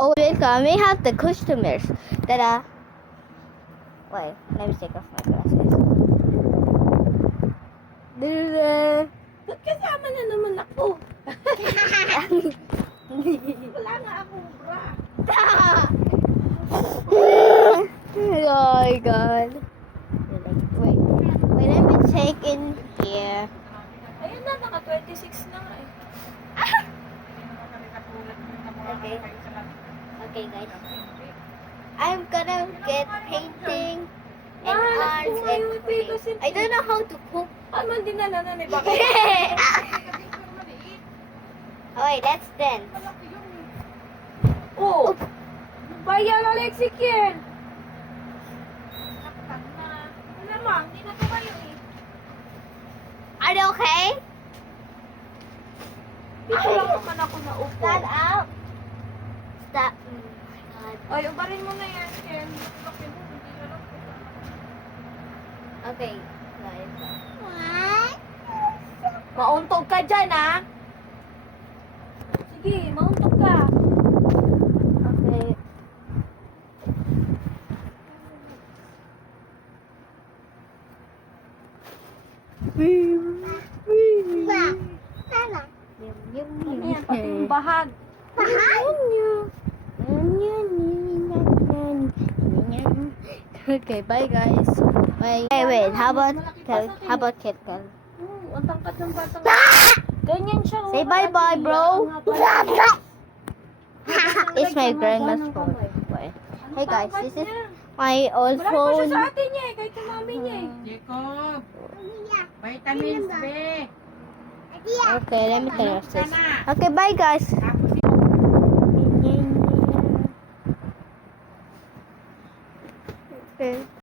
Oh, welcome. We have the customers that are. Wait, let me take off my glasses. Ba't kasama na naman ako? Wala nga akong bra. Oh my god. Wait, let me take in here. Ayun na, naka 26 na nga eh. Okay. Okay, guys. I'm gonna get painting and art and cooking. I don't know how to cook. Ano dinala na ni Bakit? Alright, let's dance. Oh! Bayan Alexi Kiel! Wala mang, hindi na to kayo eh. Are you okay? Dito lang naman ako naupo. Stand up. Stop. Oh my god. Ay, ubarin mo na yan, Ken. Laki mo, hindi na lang. Okay, guys. Mauntog ka dyan, ha? Sige, mauntog ka. Okay. Ano yan, pati yung bahag. Okay, bye guys. Bye. Hey, wait. How about KitKat? Ang tangkat ng batang. Ganyan siya. Say bye-bye, bro. It's my grandma's phone. Wait. Hey guys, this is my old Wala pa siya phone. sa atin niya eh, kahit sa mami niya eh. Jacob, vitamins B. Okay, let me turn off this. Okay, bye guys. Tapos Okay.